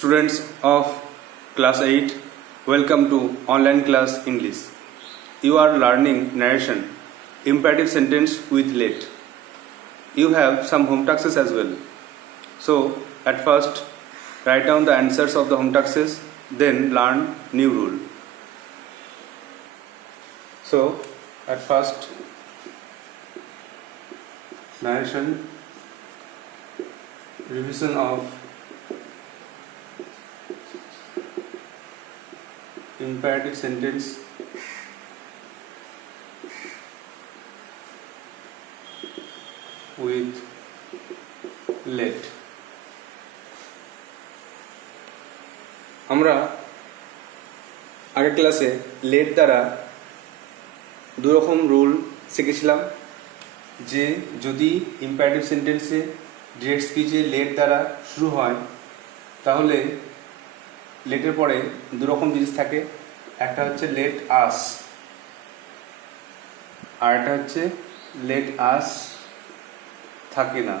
Students of class 8, welcome to online class English. You are learning narration, imperative sentence with let. You have some home taxes as well. So at first write down the answers of the home taxes, then learn new rule. So at first narration, revision of imperative sentence with let. আমরা আগের ক্লাসে late দ্বারা দুই রকম rule শিখেছিলাম, যে যদি imperative সেন্টেন্সে ডিরেক্ট স্পিচে লেট দ্বারা শুরু হয় তাহলে লেটের পরে দু রকম জিনিস থাকে। একটা হচ্ছে লেট আস, আর একটা হচ্ছে লেট আস থাকে না।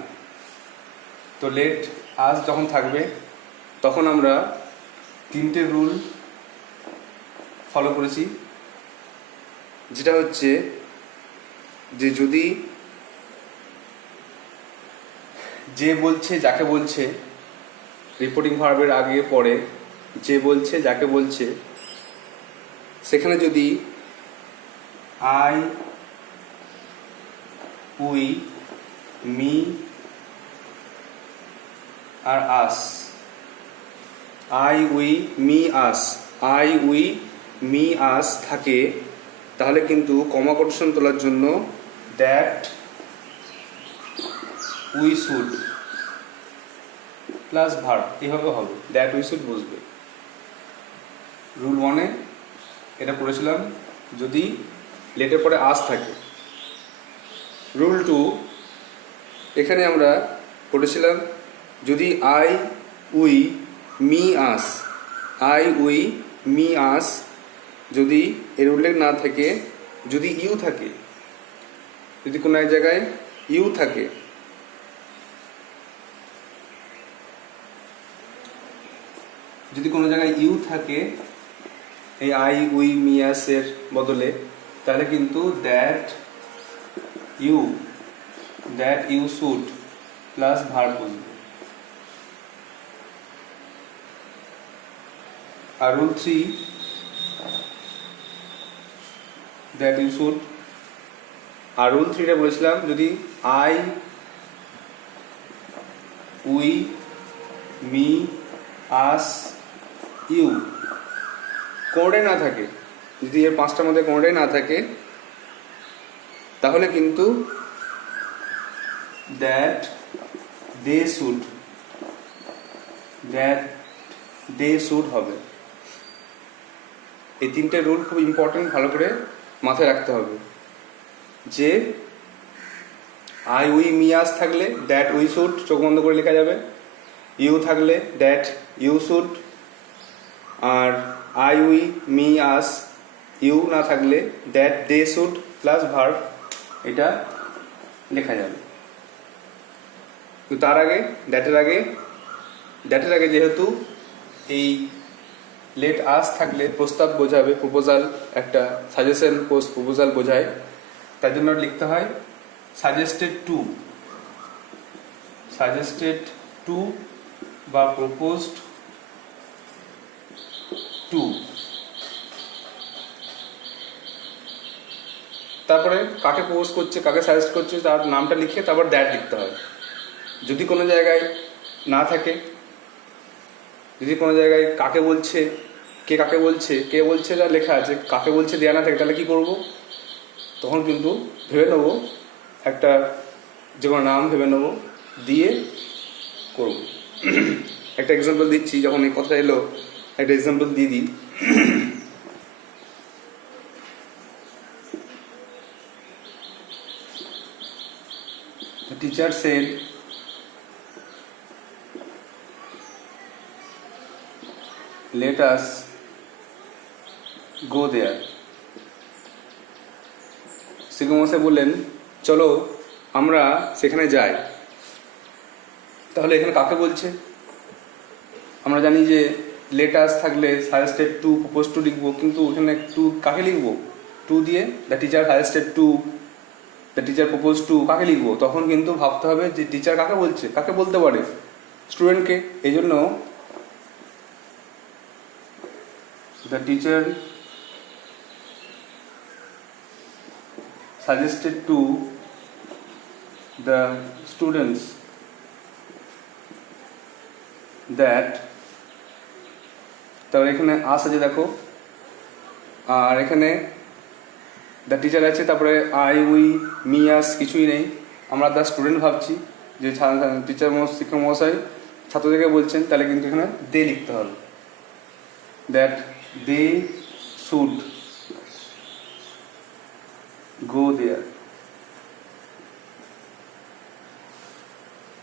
তো লেট আস যখন থাকবে তখন আমরা তিনটে রুল ফলো করেছি, যেটা হচ্ছে যে যদি যে বলছে যাকে বলছে, রিপোর্টিং ভার্বের আগে পরে যে বলছে যাকে বলছে, সেখানে যদি আই, উই, মি আর us, I we me us, I we me us থাকে, তাহলে কিন্তু কমা কোটেশন তোলার জন্য that we should plus verb এইভাবে হবে, দ্যাট উই শুড বসবে। রুল 1-এ এটা পড়েছিলাম যদি লেটের পরে আস থাকে। রুল 2 এখানে আমরা পড়েছিলাম যদি I we me us, I we me আস যদি এর উল্লেখ না থাকে, যদি ইউ থাকে, যদি কোনো এক জায়গায় ইউ থাকে, যদি কোনো জায়গায় ইউ থাকে এই আই উই মি আস এর বদলে, তাহলে কিন্তু that you should plus verb বসবে। আর রুল 3 দ্যাট ইউ শুড, আর রুল 3টা বলেছিলাম যদি I we me us you কোনোটাই না থাকে, যদি এর পাঁচটার মধ্যে কোনোটাই না থাকে, তাহলে কিন্তু দ্যাট দে শুড হবে। এই তিনটে রুল খুব ইম্পর্টেন্ট, ভালো করে মাথায় রাখতে হবে। যে আই উই মি আস থাকলে দ্যাট উই শুড চোখ বন্ধ করে লেখা যাবে, ইউ থাকলে দ্যাট ইউ শুড, আর I we me us you না থাকলে that they should plus verb এটা লেখা যাবে। তার আগে দ্যাটের আগে যেহেতু এই লেট আস থাকলে প্রস্তাব বোঝাবে, প্রপোজাল, একটা সাজেশন প্রপোজাল বোঝায়, তার জন্য লিখতে হয় সাজেস্টেড টু বা প্রপোজড টু। তারপরে কাকে প্রপোজ করছে, কাকে সাজেস্ট করছে তার নামটা লিখে তারপর দ্যাট লিখতে হয়। যদি কোনো জায়গায় না থাকে, যদি কোনো জায়গায় কাকে বলছে, কে বলছে যা লেখা আছে, কাকে বলছে দেয়া না থাকে, তাহলে কি করব? তখন কিন্তু ভেবে নেব একটা যে কোনো নাম ভেবে নেব, দিয়ে করব। একটা এক্সাম্পল দিচ্ছি, যখন এই কথা এলো একটা এক্সাম্পল দিয়ে দিই। Teacher said let us go there. শিক্ষকমশাই বললেন চলো আমরা সেখানে যাই। তাহলে এখানে কাকে বলছে? আমরা জানি যে লেটার্স থাকলে সাজেস্টেড টু প্রপোজ টু লিখবো, কিন্তু এখানে টু কাকে লিখবো? টু দিয়ে the teacher suggested two, the teacher propose to কাকে লিখবো? তখন কিন্তু ভাবতে হবে যে টিচার কাকে বলছে, কাকে বলতে পারে? স্টুডেন্টকে। এই জন্য the teacher suggested to the students that, তারপর এখানে আস আছে দেখো, আর এখানে দ্য টিচার আছে, তারপরে আই উই মি আস কিছুই নেই, আমরা দ্য স্টুডেন্ট ভাবছি যে টিচার শিক্ষক মহাশয় ছাত্রদেরকে বলছেন, তাহলে কিন্তু এখানে দে লিখতে হবে, that they should go there.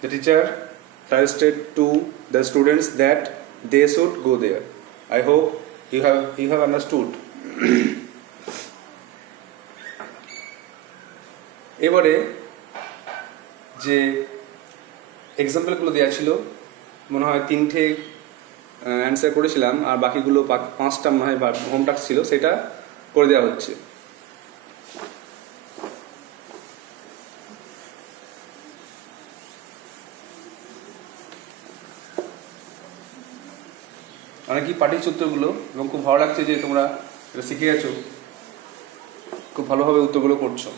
The teacher suggested to the students that they should go there. I hope you have understood. এবারে যে এক্সাম্পলগুলো দেওয়া ছিল, মনে হয় 3টে অ্যান্সার করেছিলাম, আর বাকিগুলো 5টা মনে হয় হোম টাস্ক ছিল, সেটা করে দেওয়া হচ্ছে। অনেকেই পাঠিয়েছে উত্তরগুলো, এবং খুব ভালো লাগছে যে তোমরা এটা শিখে গেছো, খুব ভালোভাবে উত্তরগুলো করছো।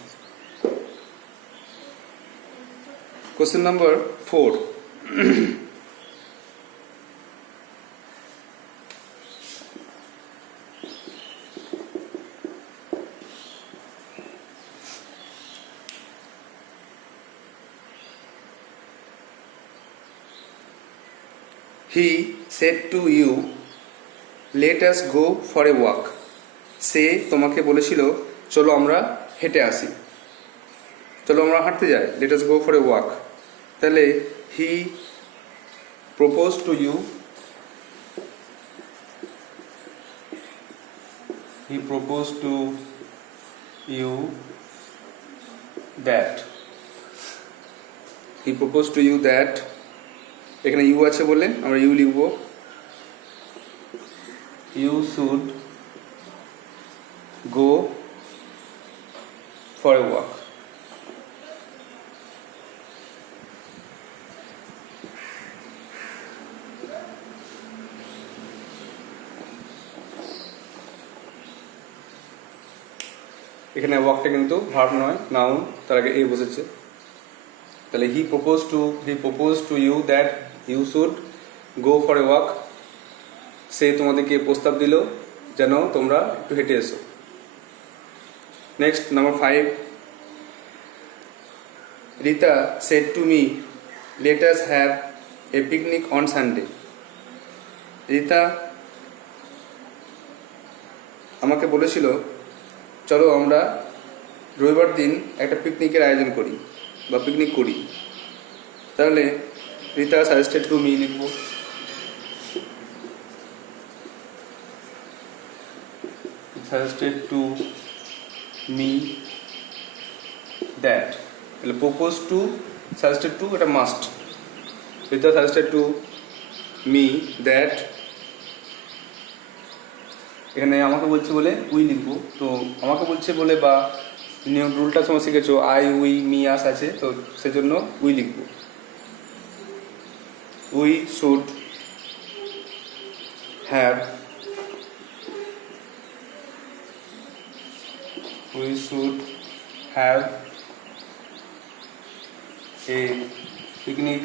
Question number 4, he said to you, let us go for a walk. সে তোমাকে বলেছিল চলো আমরা হেঁটে আসি, চলো আমরা হাঁটতে যাই, let us go for a walk। তাহলে he proposed to you, he proposed to you that, he proposed to you that, এখানে ইউ আছে বলে আমরা ইউ লিখব, you should go for a walk. এখানে ওয়াকটা কিন্তু ভার্ব নয়, নাউন, তার আগে এ বসেছে। তাহলে he proposed to you that you should go for a walk। সে তোমাদেরকে প্রস্তাব দিল যেন তোমরা একটু হেঁটে এসো। Next number 5, Rita said to me, let us have a picnic on Sunday। Rita আমাকে বলেছিল চলো আমরা রবিবার দিন একটা পিকনিকের আয়োজন করি বা পিকনিক করি। তাহলে রিতা সাজেস্টেড টু মি লিখব, সাজেস্টেড টু মি দ্যাট, তাহলে প্রপোজ টু সাজেস্টেড টু, এটা must. Rita suggested two me that, এখানে আমাকে বলছে বলে উই লিখবো, তো আমাকে বলছে বলে বা নিয়ম রুলটা সময় শিখেছো, আই উই মি আস আছে, তো সেজন্য উই লিখবো। We should have, we should have a picnic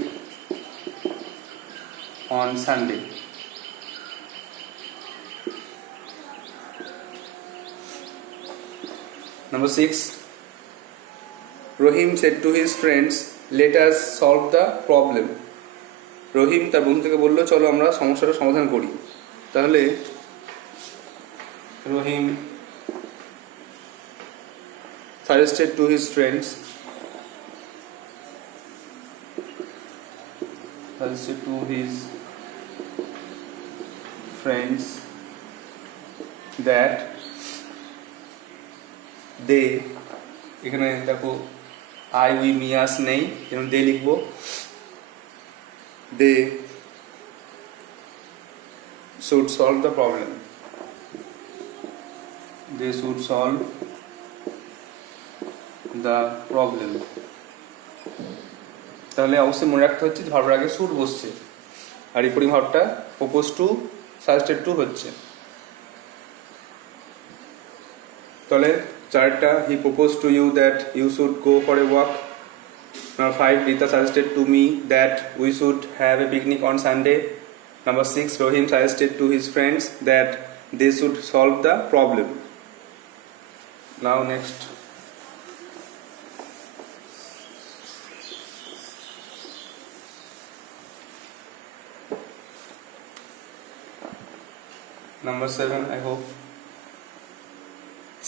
on Sunday। Number 6, Rohim said to his friends, let us solve the problem। রহিম তার বন্ধুকে বললো চলো আমরা সমস্যাটা সমাধান করি। তাহলে রহিম suggested to his friends, that they, এখানে দেখো আই উই মি আস নেই, এখানে দে লিখবো, they should solve the problem. They should solve the problem. তাহলে অবশ্যই মনে রাখতে হচ্ছে যে ভার্বের আগে শুড বসছে, আর এই ভার্বটা প্রপোজ টু সাজেস্টেড টু হচ্ছে। তাহলে চারটা, he propose to you that you should go for a walk. Number 5, Rita suggested to me that we should have a picnic on Sunday. Number 6, Rohim suggested to his friends that they should solve the problem. Now next. Number 7, I hope.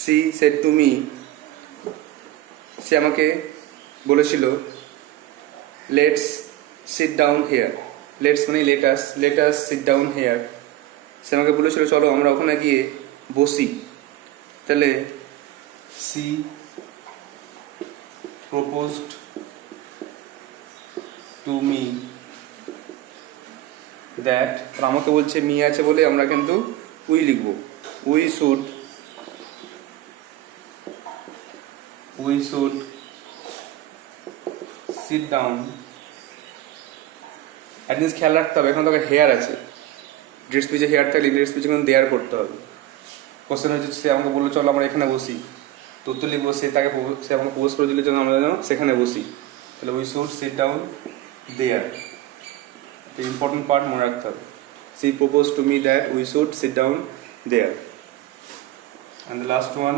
She said to me, সে আমাকে বলেছিল, let's sit down here. Let's মানে let us sit down here. সে আমাকে বলেছিল চলো আমরা ওখানে গিয়ে বসি। তাহলে she proposed to me that, আমাকে বলছে মি আছে বলে আমরা কিন্তু উই লিখবো। We should sit down. At means খেয়াল রাখতে হবে, এখন তোকে হেয়ার আছে, ড্রেস পিচে হেয়ার থাকলে ড্রেস পিচে কিন্তু দেয়ার করতে হবে। কোশ্চেন হচ্ছে সে আমাকে বললো চলো আমরা এখানে বসি, তো উত্তর লিখবো সে আমাকে প্রপোজ করে দিলে যেন আমরা যেন সেখানে বসি। তাহলে we should sit down there. Important part মনে রাখতে হবে। She propose to me that we should sit down there. And the last one,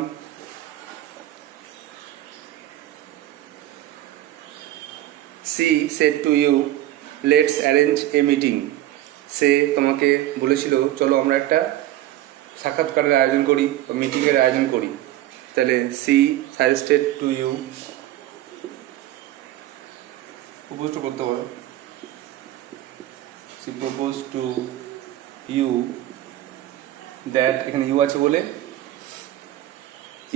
she said to you let's arrange a meeting. সে তোমাকে বলেছিল চলো আমরা একটা সাক্ষাৎকারের আয়োজন করি বা মিটিংয়ের আয়োজন করি। তাহলে she suggested to you, propose to করতে পারো, she proposed to you that, এখানে ইউ আছে বলে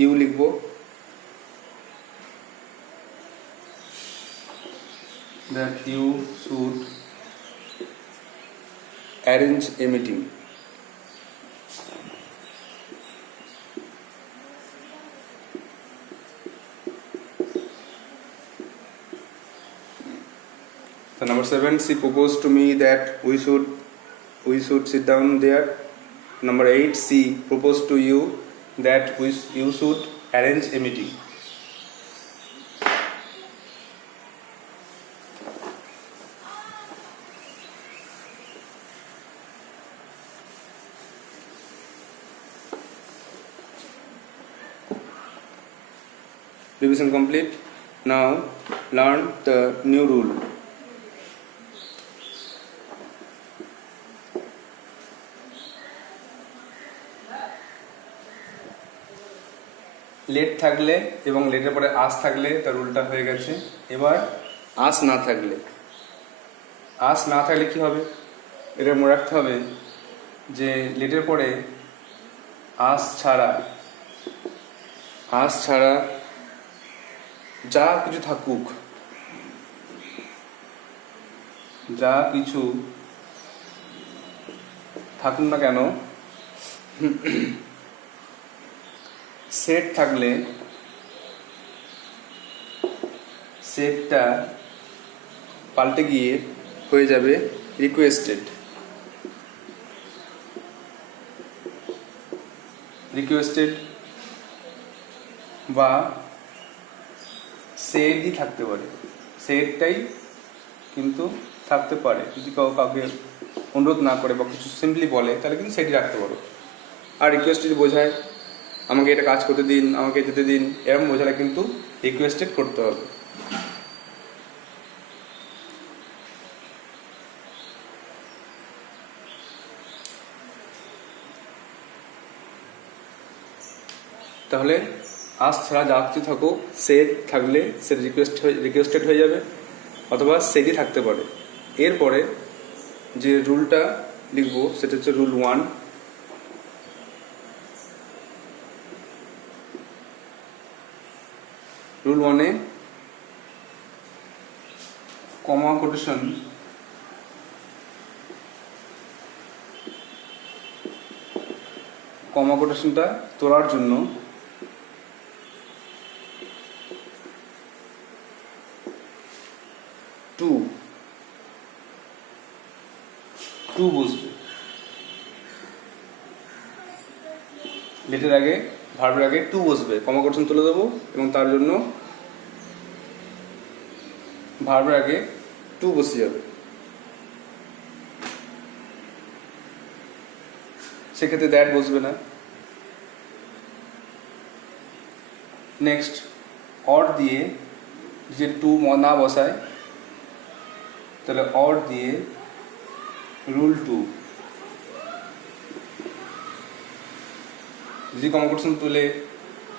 ইউ লিখবো, that you should arrange a meeting. So number 7, she proposed to me that we should sit down there. Number 8, she proposed to you that you should arrange a meeting. Revision complete. Now learn the new rule. Let থাকলে এবং লেটের পরে আস থাকলে তার রুলটা হয়ে গেছে। এবার আস না থাকলে কি হবে এটা মনে রাখতে হবে যে লেটের পরে আস ছাড়া যা কিছু থাকুক, না কেন, সেট থাকলে সেটটা পাল্টে গিয়ে হয়ে যাবে রিকোয়েস্টেড। বা সেটই থাকতে পারে, সেটটাই কিন্তু থাকতে পারে। যদি কাউকে অনুরোধ না করে বা কিছু সিম্পলি বলে তাহলে কিন্তু সেটই রাখতে পারো। আর রিকোয়েস্ট যদি বোঝায় আমাকে এটা কাজ করতে দিন, আমাকে যেতে দিন, এরকম বোঝালে কিন্তু রিকোয়েস্টেড করতে হবে। তাহলে আজ ছাড়া যা কিছু থাকুক সেট থাকলে সেট রিকোয়েস্টেড হয়ে যাবে, অথবা সেটই থাকতে পারে। এরপরে যে রুলটা লিখবো সেটা হচ্ছে রুল 1। রুল 1-এ কমা কোটেশন কমা কোটেশনটা তোলার জন্য টু বসবে, লেটের আগে ভার্বের আগে টু বসবে, কমা কোটেশন তুলে দেবো এবং তার জন্য ভার্বের আগে টু বসে যাবে। সেক্ষেত্রে দ্যাট বসবে না। নেক্সট অর দিয়ে যে টু না বসায় তাহলে অর দিয়ে রুল টু, যদি কমা কোটেশন তুলে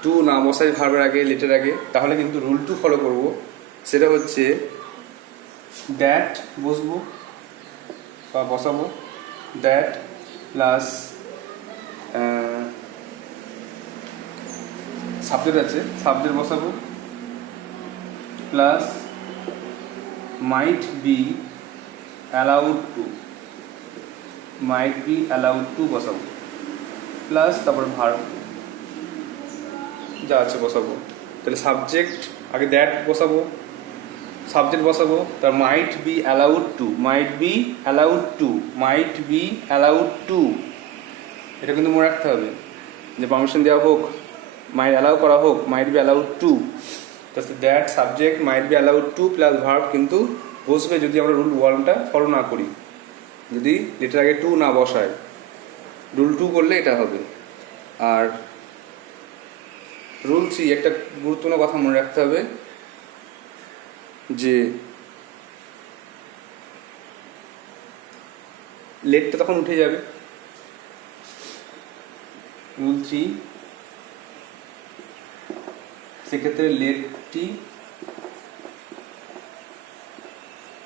টু না বসায় ভার্বের আগে লেটের আগে তাহলে কিন্তু রুল টু ফলো করব। সেটা হচ্ছে দ্যাট বসবো বা বসাবো, দ্যাট প্লাস সাবজেক্ট আছে, সাবজেক্ট বসাবো plus mite be allowed two বসাবো প্লাস তারপর ভার্ব যা আছে বসাবো। তাহলে সাবজেক্ট আগে দ্যাট বসাবো, সাবজেক্ট বসাবো, তার মাইট বি অ্যালাউড টু, এটা কিন্তু মনে রাখতে হবে যে পারমিশন দেওয়া হোক, মাইট অ্যালাউ করা হোক, মাইট বি অ্যালাউড টু, তাহলে that subject might be allowed to plus verb কিন্তু বসবে যদি আমরা রুল 1টা ফলো না করি, যদি লেটার আগে টু না বসায়। রুল 2 করলে এটা হবে। আর রুল 3 একটা গুরুত্বপূর্ণ কথা মনে রাখতে হবে যে লেটটা তখন উঠে যাবে। রুল 3 সেক্ষেত্রে লেটটি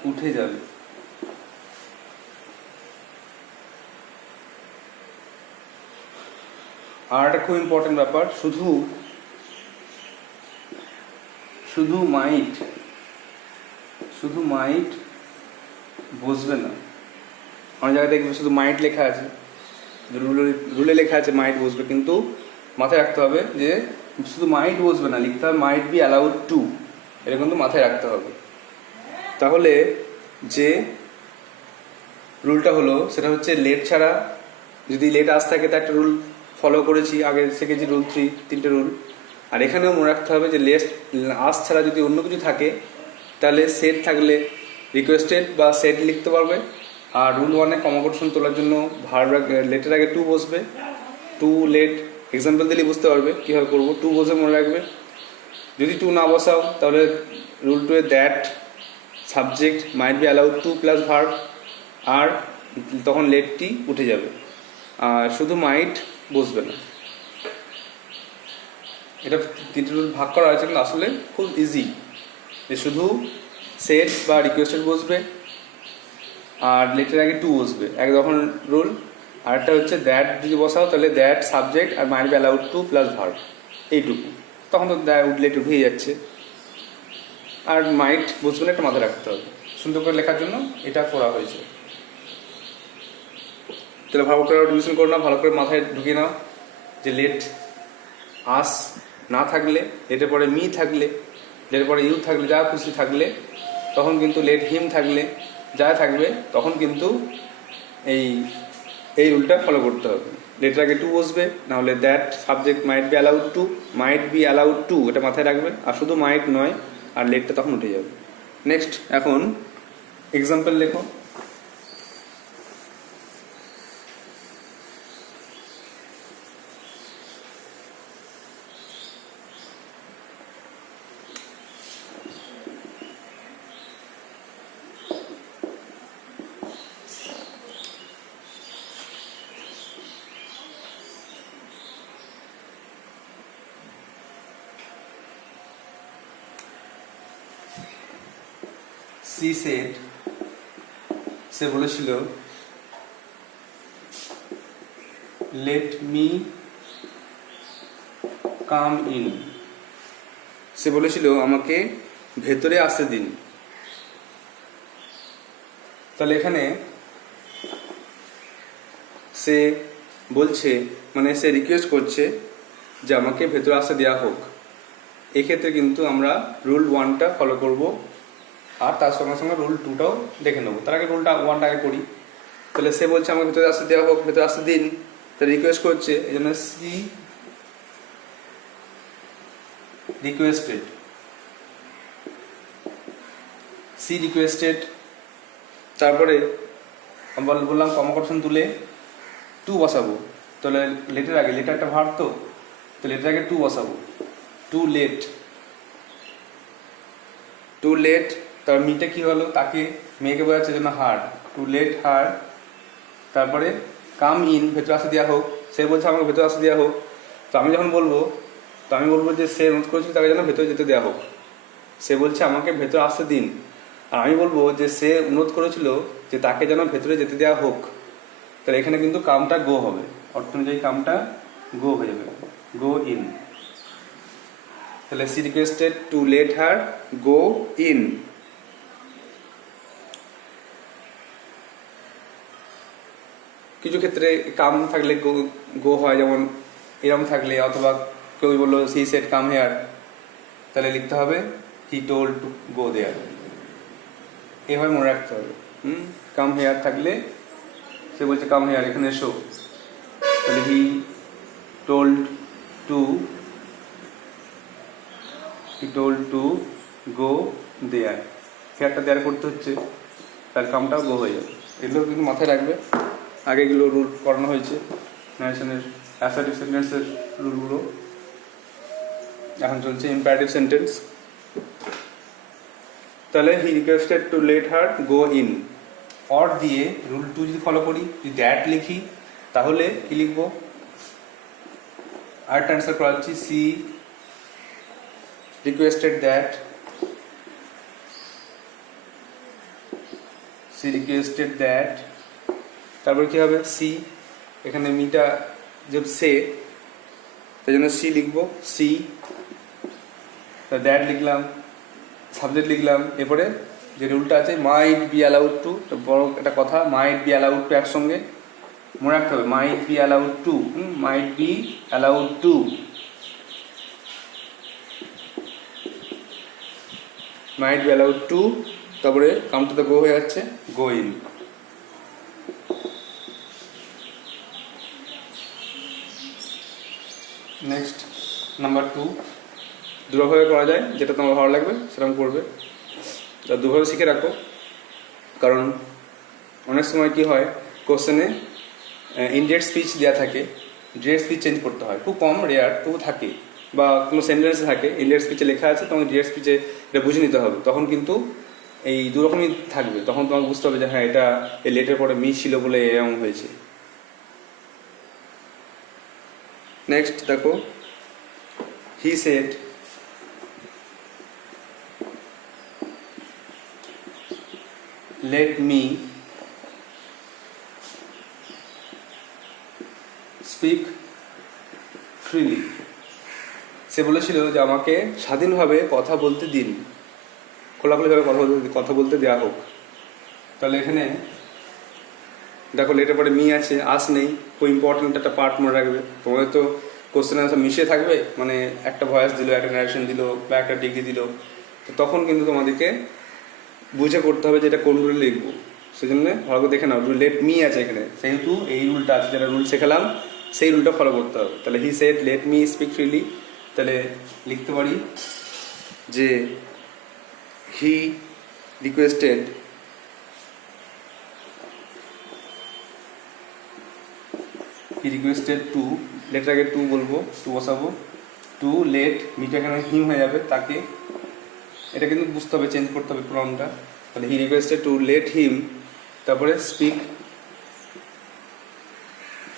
উঠে যাবে। আর একটা খুব ইম্পর্টেন্ট ব্যাপার, শুধু মাইট বসবে না। অনেক জায়গায় দেখবে শুধু মাইট লেখা আছে, রুলে লেখা আছে মাইট বসবে, কিন্তু মাথায় রাখতে হবে যে শুধু মাইট বসবে না, লিখতে হবে মাইট বি অ্যালাউড টু, এটা কিন্তু মাথায় রাখতে হবে। তাহলে যে রুলটা হলো সেটা হচ্ছে লেট ছাড়া, যদি লেট আস থাকে তো একটা রুল ফলো করেছি, আগে শিখেছি রুল 3, 3টে রুল। আর এখানেও মনে রাখতে হবে যে লেট আস ছাড়া যদি অন্য কিছু থাকে তাহলে সেট থাকলে রিকোয়েস্টেড বা সেট লিখতে পারবে। আর রুল 1-এ কমা কোটেশন তোলার জন্য ভার্ব লেটের আগে টু বসবে, টু লেট এক্সাম্পল দিলে বুঝতে পারবে কীভাবে করবো। টু বসে মনে রাখবে, যদি টু না বসাও তাহলে রুল 2-এ that subject might be allowed to plus verb, আর তখন লেটটি উঠে যাবে, আর শুধু মাইট বসবে না। এটা 3টে রুল ভাগ করা হয়েছে, কিন্তু আসলে খুব ইজি, যে শুধু সেট বা রিকোয়েস্টেড বসবে আর লেটের আগে টু বসবে এক তখন রুল। আরেকটা হচ্ছে দ্যাট যদি বসাও তাহলে দ্যাট সাবজেক্ট আর might be allowed to plus verb, এইটুকু, তখন তো লেট উঠেই যাচ্ছে। আর মাইট বসবে না, একটা মাথায় রাখতে হবে। সুন্দর করে লেখার জন্য এটা করা হয়েছে। তাহলে ভালো করে রিভিশন করে নাও, ভালো করে মাথায় ঢুকিয়ে নাও যে লেট আস না থাকলে, লেটের পরে মি থাকলে, লেটের পরে ইউ থাকলে, যা খুশি থাকলে, তখন কিন্তু লেট হিম থাকলে যা থাকবে তখন কিন্তু এই রুলটা ফলো করতে হবে। লেটের আগে টু বসবে, নাহলে that subject might be allowed two, এটা মাথায় রাখবে। আর শুধু মাইট নয়, আর লেটটা তখন উঠে যাবে। নেক্সট, এখন এক্সাম্পল লেখো। সে বলেছিল লেট মি কাম ইন, সে বলেছিল আমাকে ভেতরে আসতে দিন। তাহলে এখানে সে বলছে, মানে সে রিকোয়েস্ট করছে যে আমাকে ভেতরে আসতে দেওয়া হোক। এক্ষেত্রে কিন্তু আমরা রুল 1টা ফলো করব, আর তার সঙ্গে সঙ্গে রুল 2টাও দেখে নেবো। তার আগে রুলটা 1টা আগে করি। তাহলে সে বলছে আমাকে ভেতরে আসতে দেওয়া হোক, ভেতরে আসতে দিন, তা রিকোয়েস্ট করছে, এই জন্য সি রিকোয়েস্টেড, সি রিকোয়েস্টেড। তারপরে বললাম কর্মকর্ষণ তুলে টু বসাবো। তাহলে লেটের আগে, লেটার একটা ভার্ব তো লেটের আগে টু বসাবো। To let, to let. তারপর মিটা কি হলো, তাকে, মেয়েকে বোঝাচ্ছে জন্য হার, টু লেট হার। তারপরে কাম ইন, ভেতরে আসতে দেওয়া হোক, সে বলছে আমাকে ভেতরে আসতে দেওয়া হোক। তো আমি যখন বলবো, তো আমি বলবো যে সে অনুরোধ করেছিল তাকে যেন ভেতরে যেতে দেওয়া হোক। সে বলছে আমাকে ভেতরে আসতে দিন, আর আমি বলবো যে সে অনুরোধ করেছিল যে তাকে যেন ভেতরে যেতে দেওয়া হোক। তাহলে এখানে কিন্তু কামটা গো হবে, অর্থ অনুযায়ী কামটা গো হয়ে যাবে, গো ইন। তাহলে she requested to let her go in. কিছু ক্ষেত্রে কাম থাকলে গো হয়, যেমন এরম থাকলে, অথবা কেউ বললো সি সেড কাম হেয়ার, তাহলে লিখতে হবে হি টোল্ড টু গো দেয়ার। এভাবে মনে রাখতে হবে। কাম হেয়ার থাকলে সে বলছে কাম হেয়ার, এখানে এসো, তাহলে হি টোল্ড টু গো দেয়ার, হেয়ারটা দেয়ার করতে হচ্ছে, তার কামটাও গো হয়ে যাবে। এগুলো কিন্তু মাথায় রাখবে, আগে এগুলো রুল করানো হয়েছে ন্যারেশনের অ্যাসার্টিভ সেন্টেন্সের রুলগুলো। এখন চলছে ইম্পারেটিভ সেন্টেন্স। তাহলে he requested to let her go in, or দিয়ে রুল 2 যদি ফলো করি, যদি দ্যাট লিখি, তাহলে কি লিখবো, আরেকটা অ্যান্সার করাচ্ছি, she requested that, she requested that. তারপর কি হবে, সি, এখানে মিটা যে সে, তাই জন্য সি লিখবো, সি, দ্যাট লিখলাম, সাবজেক্ট লিখলাম। এরপরে যে রুলটা আছে মাইট বি অ্যালাউড টু, বড় একটা কথা, মাইট বি অ্যালাউড টু একসঙ্গে মনে রাখতে হবে, মাইট be allowed two, mite be allowed two, mite be allowed two. তারপরে কামটা তো গো হয়ে যাচ্ছে, গো ইন। নেক্সট নাম্বার 2, দুভাবে করা যায়, যেটা তোমার ভালো লাগবে সেরকম করবে। তা দুভাবে শিখে রাখো, কারণ অনেক সময় কি হয়, কোশ্চেনে ইনডিরেক্ট স্পিচ দেওয়া থাকে, ডিরেক্ট স্পিচ চেঞ্জ করতে হয়, খুব কম, রেয়ার, তবু থাকে, বা কোনো সেন্টেন্সে থাকে ইনডিরেক্ট স্পিচে লেখা আছে, তোমাকে ডিরেক্ট স্পিচে এটা বুঝে নিতে হবে। তখন কিন্তু এই দুরকমই থাকবে, তখন তোমাকে বুঝতে হবে যে হ্যাঁ এটা এই লেটের পরে মি ছিল বলে এরকম হয়েছে। নেক্সট দেখো, he said, let me speak freely, সে বলেছিল যে আমাকে স্বাধীনভাবে কথা বলতে দিন, খোলাখুলিভাবে কথা বলতে দেওয়া হোক। তাহলে এখানে দেখো লেটের পরে মি আছে, আস নেই, খুব ইম্পর্টেন্ট একটা পার্ট মনে রাখবে। তোমাদের তো কোশ্চেন আনসার মিশিয়ে থাকবে, মানে একটা ভয়েস দিল, একটা ন্যারেশন দিল, বা একটা ডিগ্রি দিল, তো তখন কিন্তু তোমাদেরকে বুঝে করতে হবে যে এটা কোন রুলে লিখবো। সেজন্য ভালো করে দেখে নাও, লেট মি আছে এখানে, সেহেতু এই রুলটা আছে, যেটা রুল শেখালাম সেই রুলটা ফলো করতে হবে। তাহলে he said let me speak freely, তাহলে লিখতে পারি যে হি রিকোয়েস্টেড টু, লেটার আগে টু বলবো, টু বসাবো, টু লেট, মিটা এখানে হিম হয়ে যাবে, তাকে, এটা কিন্তু বুঝতে হবে, চেঞ্জ করতে হবে প্রনাউনটা। তাহলে হি রিকোয়েস্টেড টু লেট হিম, তারপরে স্পিক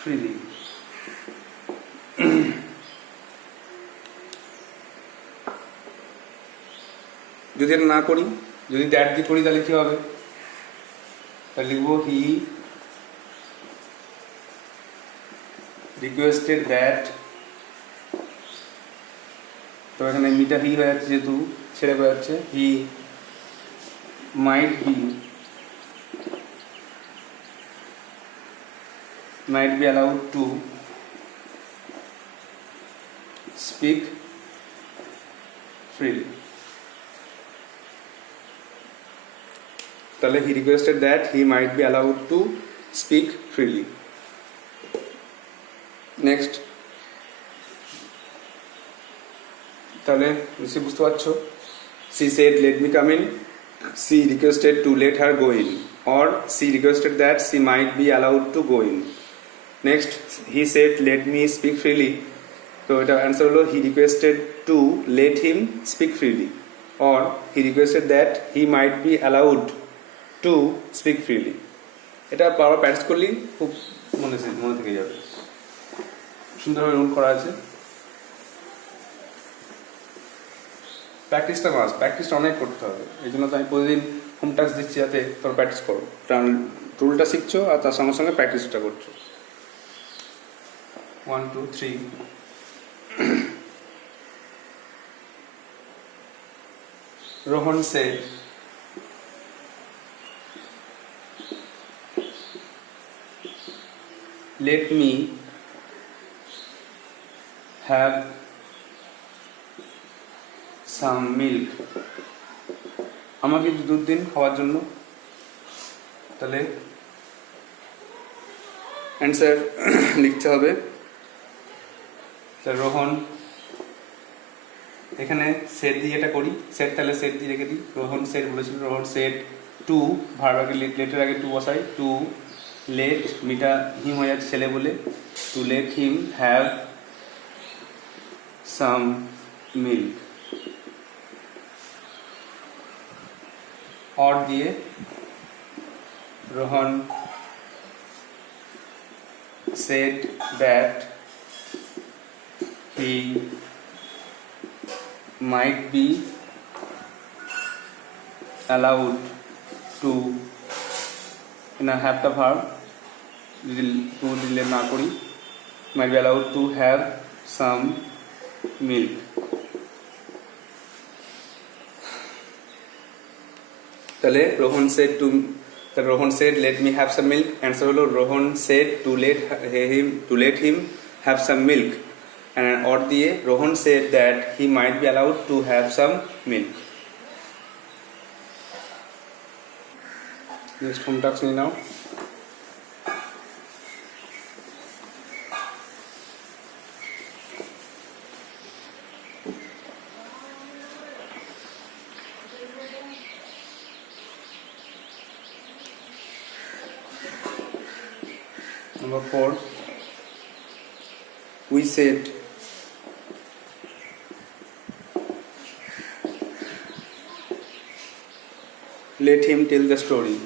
ফ্রিলি। যদি এটা না করি, যদি দ্যাট দিয়ে করি, তাহলে কি হবে, তাহলে লিখবো হি রিকোয়েস্টেড দ্যাট, তো এখানে মিটা হি হয়ে যাচ্ছে, যেহেতু ছেড়ে হয়ে যাচ্ছে, he might be might be allowed to speak freely. তাহলে he requested that he might be allowed to speak freely. Next, তাহলে নিশ্চয়ই বুঝতে পারছো, she said let me come in, she requested to let her go in, or she requested that she might be allowed to go in. Next, he said let me speak freely, তো এটা answer হলো he requested to let him speak freely, or he requested that he might be allowed to speak freely. এটা বারবার practice করলেই খুব মনে থেকে যাবে, সুন্দরভাবে রুল করা আছে। প্র্যাকটিসটা মাস্ট, প্র্যাকটিসটা অনেক করতে হবে, এই জন্য তো আমি প্রতিদিন হোম টাস্ক দিচ্ছি যাতে তোমরা প্র্যাকটিস করো, রুলটা শিখছো আর তার সঙ্গে সঙ্গে প্র্যাকটিসটা করছো। 1 2 3 Rohan said, let me have some milk. আমাকে দুধ দিন খাওয়ার জন্য। তাহলে অ্যান্সার লিখতে হবে। রোহন, এখানে সেট দিয়ে এটা করি, সেট তাহলে সেট দিয়ে রেখে দিই। রোহন সেট বলেছিল, রোহন সেট টু, ভার্ব আগে লেটের আগে টু বসাই, টু লেট, মিটা হিম হয়ে যাচ্ছে ছেলে বলে, to let him have some milk. और दिए Rohan said that he might be allowed to have the verb to দিলে না করি, might be allowed to have some milk. তাহলে Rohan said to, Rohan said let me have some milk, answer হলো Rohan said to let him have some milk, or দিয়ে Rohan said that he might be allowed to have some milk. Next home task নিয়ে নাও। Number 4, we said let him tell the story.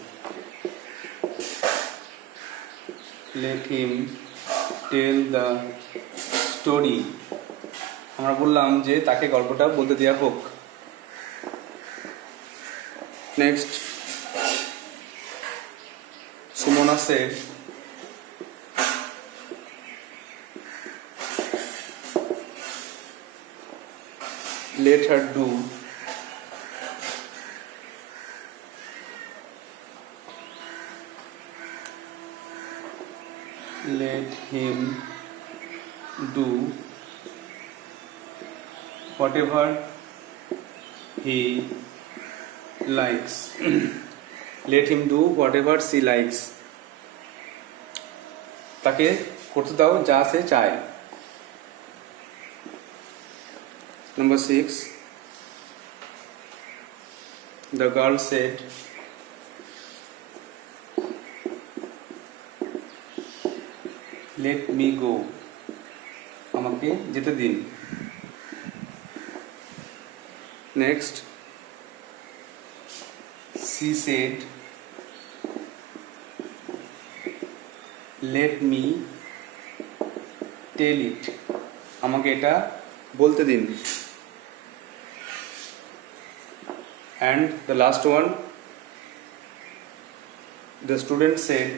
Let him tell the story. আমরা বললাম যে তাকে গল্পটা বলতে দেওয়া হোক। Next, Sumana said let her do let him do whatever he likes. let him do whatever she likes. তাকে করতে দাও যা সে চায়। Number 6, the girl said let me go. আমাকে যেতে দিন। Next, she said let me tell it. আমাকে এটা বলতে দিন। And the last one, the student said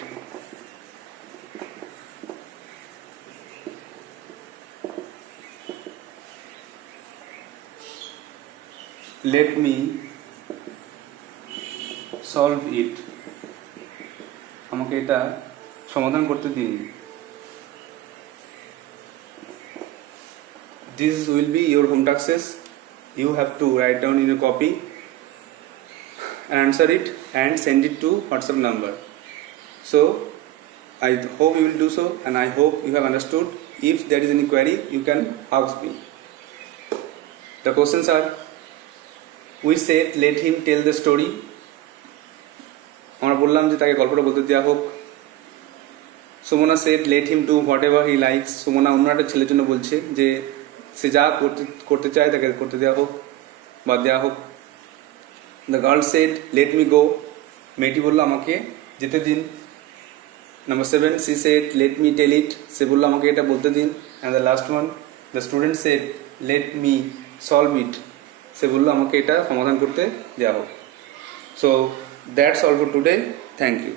let me solve it. আমাকে এটা সমাধান করতে দিন। This will be your home taxes. You have to write down in a copy and answer it and send it to WhatsApp number. So I hope you will do so, and I hope you have understood. If there is any query, you can ask me. The questions are: we said let him tell the story. আমরা বললাম যে তাকে গল্পটা বলতে দেওয়া হোক। Sumana shed let him do what ever he likes. Sumana অন্য একটা ছেলের জন্য বলছে যে সে যা করতে চায় তাকে করতে দেওয়া হোক বা দেওয়া হোক। The girl said let me go. মেয়েটি বললো আমাকে যেতে দিন। Number 7, she said let me tell it. সে বললো আমাকে এটা বলতে দিন। And the last one, the student said let me solve it. সে বললো আমাকে এটা সমাধান করতে দেওয়া হোক। So that's all for today. Thank you.